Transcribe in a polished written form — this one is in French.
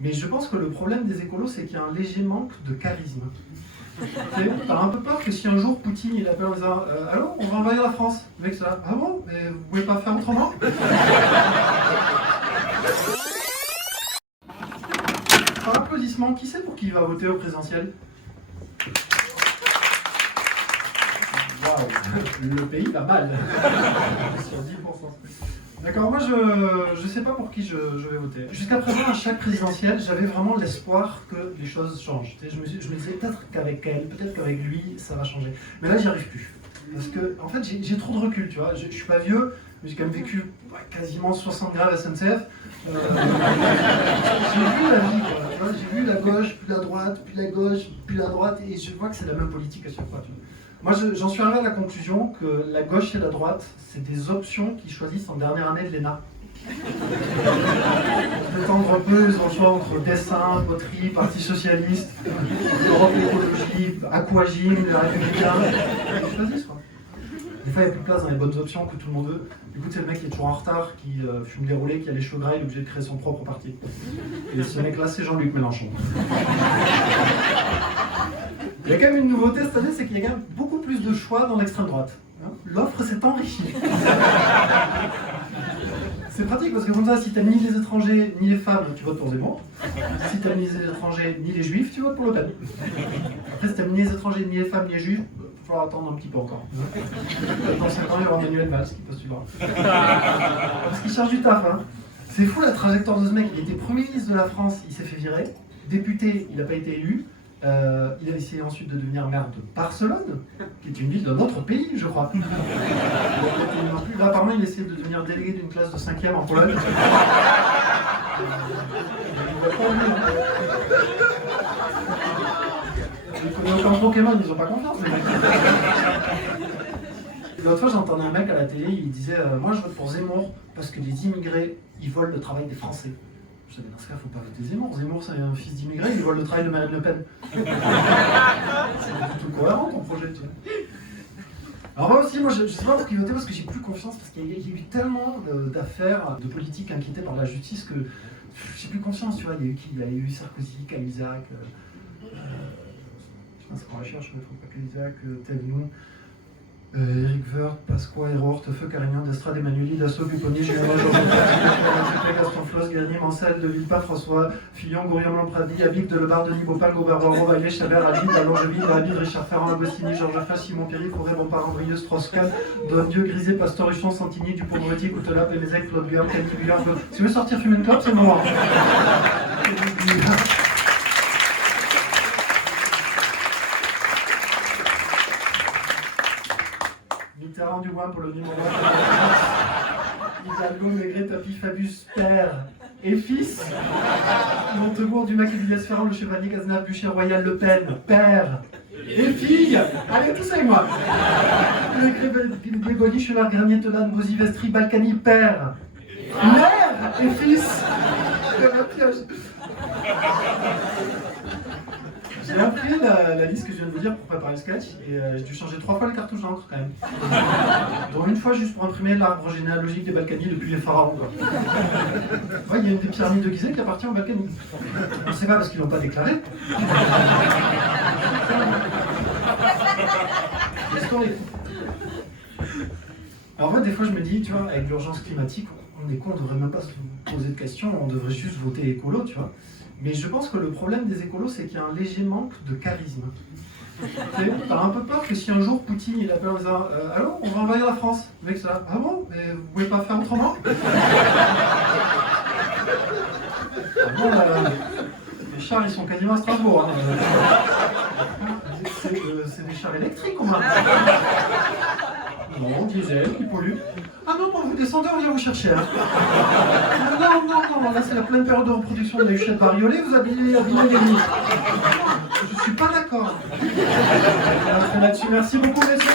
Mais je pense que le problème des écolos, c'est qu'il y a un léger manque de charisme. T'as un peu peur que si un jour Poutine il appelle en disant allô, on va envahir la France. Le mec c'est là, ah bon, mais vous pouvez pas faire autrement? Par applaudissement, qui c'est pour qui va voter au présidentiel? Waouh, le pays va mal. Sur 10%. D'accord, moi je sais pas pour qui je vais voter. Jusqu'à présent, à chaque présidentielle, j'avais vraiment l'espoir que les choses changent. Je me disais peut-être qu'avec elle, peut-être qu'avec lui, ça va changer. Mais là, j'y arrive plus. Parce que, en fait, j'ai trop de recul, tu vois. Je suis pas vieux, mais j'ai quand même vécu quasiment 60 graves SNCF. J'ai vu la vie, quoi. Tu vois, j'ai vu la gauche, puis la droite, puis la gauche, puis la droite, et je vois que c'est la même politique à chaque fois, tu vois. Moi, j'en suis arrivé à la conclusion que la gauche et la droite, c'est des options qu'ils choisissent en dernière année de l'ENA. Peut-être un peu, ils ont le choix entre dessin, poterie, Parti Socialiste, Europe Écologie, Aquagym, les Républicains. Ils choisissent, quoi. Des fois, il n'y a plus de place dans les bonnes options que tout le monde veut. Du coup, c'est le mec qui est toujours en retard, qui fume des roulés, qui a les cheveux gras, il est obligé de créer son propre parti. Et ce mec-là, c'est Jean-Luc Mélenchon. Il y a quand même une nouveauté cette année, c'est qu'il y a quand même beaucoup plus de choix dans l'extrême droite. L'offre s'est enrichie. C'est pratique parce que comme ça, si t'aimes ni les étrangers ni les femmes, tu votes pour Zemmour. Si t'aimes ni les étrangers ni les juifs, tu votes pour Le Pen. Après, si t'aimes ni les étrangers ni les femmes ni les juifs, il va falloir attendre un petit peu encore. Dans 5 ans, il y aura Manuel Valls qui postulera. Parce qu'il cherche du taf, hein. C'est fou la trajectoire de ce mec. Il était Premier ministre de la France, il s'est fait virer. Député, il n'a pas été élu. Il a essayé ensuite de devenir maire de Barcelone, qui est une ville d'un autre pays, je crois. Là, apparemment, il essaie de devenir délégué d'une classe de 5e en Pologne. Il connaît aucun Pokémon, ils n'ont pas confiance, les mecs. L'autre fois, j'entendais un mec à la télé, il disait moi, je vote pour Zemmour parce que les immigrés, ils volent le travail des Français. Je disais, dans ce cas, il ne faut pas voter Zemmour. Zemmour, c'est un fils d'immigré, il vole le travail de Marine Le Pen. C'est tout cohérent, ton projet, tu vois. Alors moi aussi, je ne sais pas pour qui voter parce que j'ai plus confiance, parce qu'il y a eu tellement d'affaires, de politiques inquiétées par la justice que j'ai plus confiance, tu vois. Il y a eu qui? Il y a eu Sarkozy, Cahuzac, c'est pour la recherche, mais il ne faut pas Cahuzac, Thévenoud, Éric Woerth, Pasqua, Error, Tefeu, Carignan, Destrade, Emmanueli, Dassault, Pupponi, Julien Gaston Floss, Garnier, Mancel, De Villepin, François, Fillon, Gourion, Lampradi, Habib, Delebarre, Denis Bopal, Gobert, Rovaillet, Chabert, Alvin, Longeville, Rabid, Richard Ferrand, Agostini, Georges Affaire, Simon Pierry, Forêt, Bompard, Andrieux, Strauss-Kahn, Dondieu, Grisé, Pasteur, Huchon, Santini, Dupond-Moretti, Coutelas, Pémézec, Claude Guillaume, Camille Guillaume. Si vous voulez sortir fumer une clope, c'est le moment. Mitterrand du Bois pour le numéro 1. Hidalgo, Maigret, Tapi, Fabius, père et fils. Montebourg, Dumac, Elias Ferrand, Le Chevalier, Cazenave, Bucher, Royal, Le Pen, père et fille. Allez, tous avec moi. Grégoli, Chelard, Garnier, Telane, Bosy, Vestry, Balkany, père, mère et fils. J'ai appris la liste que je viens de vous dire pour préparer le sketch et j'ai dû changer 3 fois les cartouches d'encre quand même. Dont une fois juste pour imprimer l'arbre généalogique des Balkany depuis les pharaons. Ouais, il y a une des pyramides de Gizeh qui appartient aux Balkany. On ne sait pas parce qu'ils l'ont pas déclaré. L'histoire est... Alors moi des fois je me dis, tu vois, avec l'urgence climatique, on est con, on devrait même pas se poser de questions, on devrait juste voter écolo, tu vois. Mais je pense que le problème des écolos, c'est qu'il y a un léger manque de charisme. T'as un peu peur que si un jour Poutine il appelle en disant allô, on va envahir la France. Le mec c'est là, ah bon, mais vous pouvez pas faire autrement? Ah bon, les chars ils sont quasiment à Strasbourg. Hein. C'est des chars électriques ou moins? Non, diesel, qui pollue. Ah non, bon, vous descendez, on vient vous chercher. Hein. Non, là c'est la pleine période de reproduction de la huchette bariolée, vous abîmez les nids. Je suis pas d'accord. Là-dessus, merci beaucoup, messieurs.